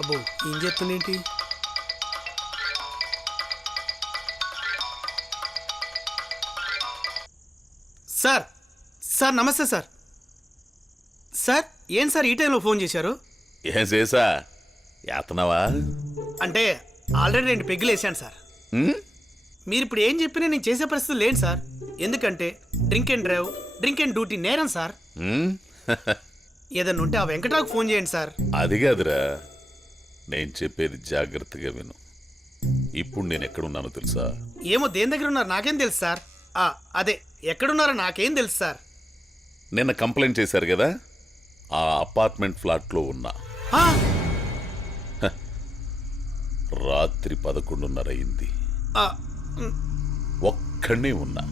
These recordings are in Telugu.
అబ్బో ఏం చేస్తుండేంటి? సార్ సార్ నమస్తే సార్. సార్ ఏం సార్ ఈ టైంలో ఫోన్ చేశారు? ఏం చేసా యాతనవా? అంటే ఆల్రెడీ 2 పెగ్గులు వేసాను సార్. మీరు ఇప్పుడు ఏం చెప్పినా నేను చేసే పరిస్థితి లేను సార్. ఎందుకంటే drink and drive, drink and duty నేరం సార్. ఏదన్నా ఉంటే ఆ వెంకట్రావుకు ఫోన్ చేయండి సార్. అది కాదురా, నేను చెప్పేది జాగ్రత్తగా విను. ఇప్పుడు నేను ఎక్కడున్నానో తెలుసా? ఏమో దేని దగ్గర ఉన్నారు నాకేం తెలుసు సార్. అదే ఎక్కడున్నారో నాకేం తెలుసు సార్. నిన్న కంప్లైంట్ చేశారు కదా, ఆ అపార్ట్మెంట్ ఫ్లాట్లో ఉన్నా. రాత్రి 11:30 అయింది. ఒక్కడే ఉన్నా.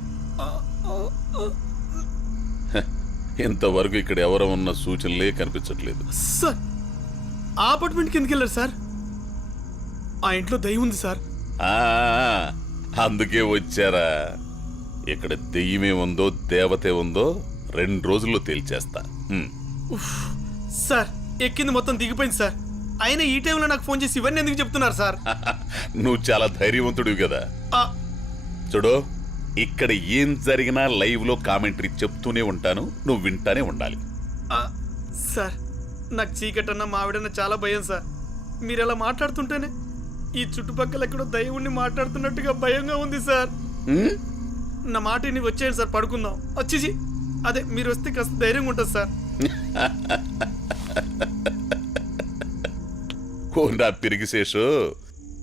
ఇంతవరకు ఇక్కడ ఎవరు ఉన్న సూచనలే కనిపించట్లేదు. సార్ ఆ అపార్ట్మెంట్ కిందకి వెళ్ళారు సార్. ఆ ఇంట్లో దయ్యం ఉంది సార్. అందుకే వచ్చారా? ఇక్కడ దెయ్యమే ఉందో దేవతే ఉందో 2 రోజుల్లో తేల్చేస్తా. సార్ ఎక్కింది మొత్తం దిగిపోయింది సార్. అయినా ఈ టైంలో నాకు ఫోన్ చేసి ఇవన్నీ ఎందుకు చెప్తున్నారు సార్? నువ్వు చాలా ధైర్యవంతుడివి కదా. చూడు, ఇక్కడ ఏం జరిగినా లైవ్ లో కామెంటరీ చెప్తూనే ఉంటాను, నువ్వు వింటానే ఉండాలి. సార్ నాకు చీకటన్నా మావిడన్నా చాలా భయం సార్. మీరు అలా మాట్లాడుతుంటేనే ఈ చుట్టుపక్కల ఎక్కడో దయ్యం మాట్లాడుతున్నట్టుగా భయంగా ఉంది సార్. నా మాట నీ వచ్చేయండి సార్, పడుకుందాం. వచ్చేసి అదే మీరు వస్తే కాస్త ధైర్యంగా ఉంటుంది సార్. నా పిరిగిశేషు,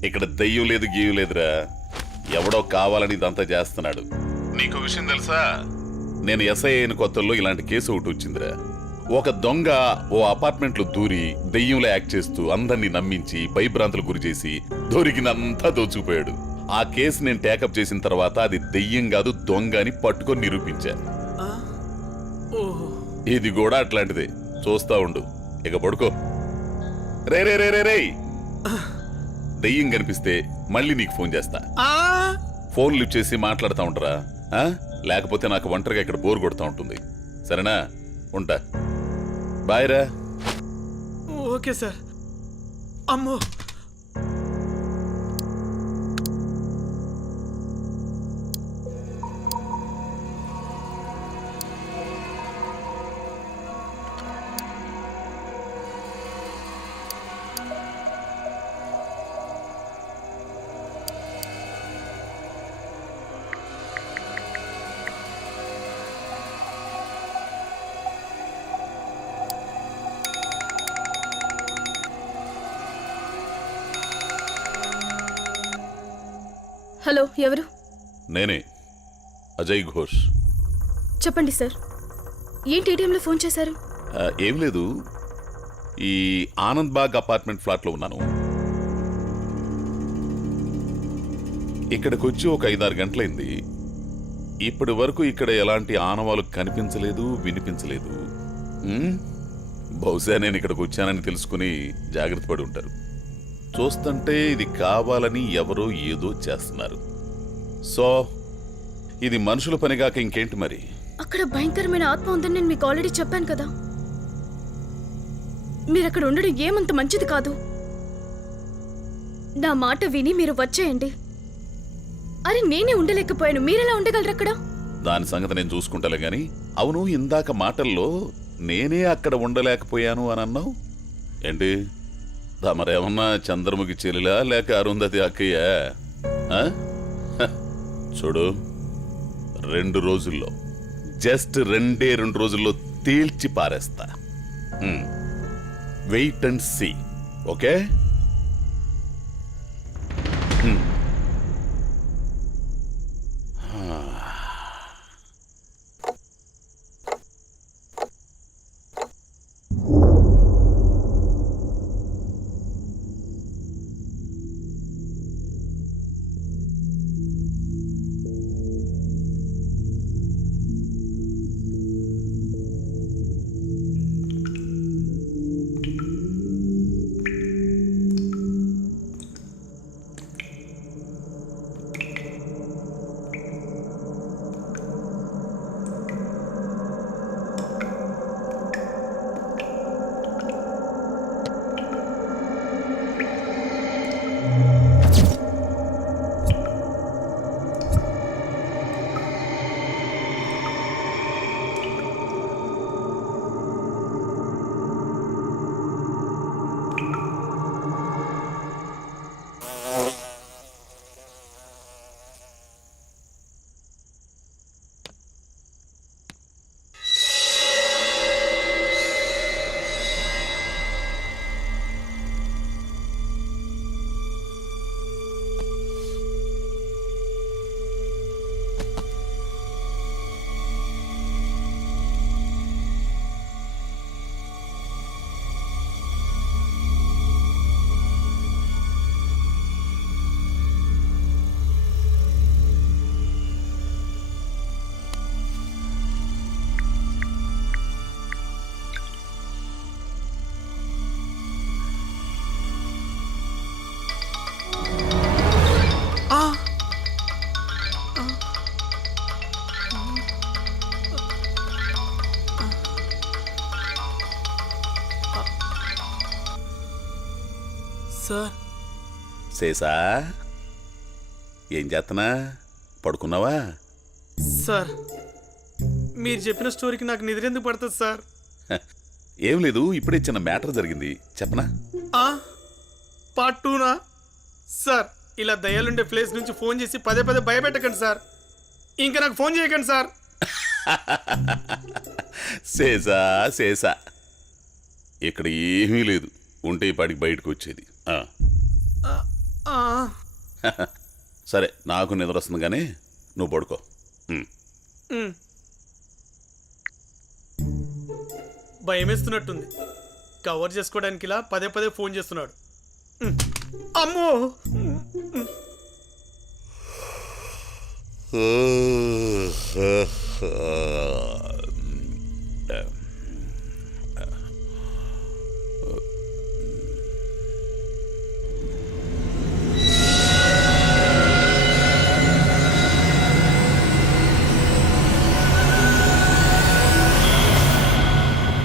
ఇక్కడ దయ్యం లేదు గీయం లేదురా. ఎవడో కావాలని ఇదంతా చేస్తున్నాడు. నీకు విషయం తెలుసా? నేను ఎస్ఐ అయిన కొత్తల్లో ఇలాంటి కేసు ఒకటి వచ్చిందిరా. ఒక దొంగ ఓ అపార్ట్మెంట్ లో దూరి దెయ్యంలో యాక్ట్ చేస్తూ అందరినీ నమ్మించి భయభ్రాంతులు గురి చేసి దొరికినంతా దోచుకుపోయాడు. ఆ కేసు నేను టేకప్ చేసిన తర్వాత అది దెయ్యం కాదు దొంగ అని పట్టుకొని నిరూపించా. ఇది కూడా అట్లాంటిదే, చూస్తా ఉండు. ఇక పడుకో. రే రే రే రే రే దెయ్యం కనిపిస్తే మళ్ళీ నీకు ఫోన్ చేస్తా. ఫోన్ లిఫ్ట్ చేసి మాట్లాడుతూ ఉంటారా, లేకపోతే నాకు ఒంటరిగా ఇక్కడ బోర్ కొడుతూ ఉంటుంది. సరేనా? ఉంటా. బాయ్ రా. Okay sir. అమ్మో, హలో, ఎవరు? నేనే, అజయ్ ఘోష్. చెప్పండి సార్, ఏంటి ఈ టైంలో ఫోన్ చేశారు? ఏం లేదు, ఈ ఆనంద్ బాగ్ అపార్ట్మెంట్ ఫ్లాట్లో ఉన్నాను. ఇక్కడికి వచ్చి ఒక 5-6 గంటలైంది. ఇప్పటి వరకు ఇక్కడ ఎలాంటి ఆనవాలు కనిపించలేదు, వినిపించలేదు. బహుశా నేను ఇక్కడికి వచ్చానని తెలుసుకుని జాగ్రత్త పడి ఉంటారు. చూస్తుంటే ఇది కావాలని ఎవరో ఏదో చేస్తున్నారు. సో ఇది మనుషుల పనిగాక ఇంకేంటి మరి? అక్కడ భయంకరమైన ఆత్మ ఉందని నేను మీకు ఆల్రెడీ చెప్పాను కదా. మీరు అక్కడ ఉండడం ఏమంత మంచిది కాదు. నా మాట విని మీరు వచ్చేయండి. అరే నేనే ఉండలేకపోయాను, మీరెలా ఉండగలరు అక్కడ? దాని సంగతి నేను చూసుకుంటాలే గాని, అవును, ఇందాక మాటల్లో నేనే అక్కడ ఉండలేకపోయాను అని అన్నావు ఏంటి? తమరేమన్నా చంద్రముఖి చెల్లిలా లేక అరుంధతి అక్కయ్యా? చూడు, 2 రోజుల్లో, జస్ట్ 2 రోజుల్లో తేల్చి పారేస్తా. Wait and see. Okay? Sesha ఏం చేస్తున్నా పడుకున్నావా? సార్ మీరు చెప్పిన స్టోరీకి నాకు నిద్రెందుకు పడుతుంది సార్? హ, ఏం లేదు, ఇప్పుడే చిన్న మ్యాటర్ జరిగింది, చెప్పనా? ఆ? పార్ట్ 2నా? సార్ ఇలా దయ్యాలుండే ప్లేస్ నుంచి ఫోన్ చేసి పదే పదే భయపెట్టకండి సార్. ఇంకా నాకు ఫోన్ చేయకండి సార్. శేషా శేషా ఇక్కడ ఏమీ లేదు, ఉంటే ఈ పాటికి బయటకు వచ్చేది. ఆ. ఆ, సరే, నాకు నిద్ర వస్తుంది కానీ నువ్వు పడుకో. ఉమ్. భయమేస్తున్నట్టుంది. కవర్ చేసుకోవడానికి ఇలా పదే పదే ఫోన్ చేస్తున్నాడు. అమ్మో. ఓ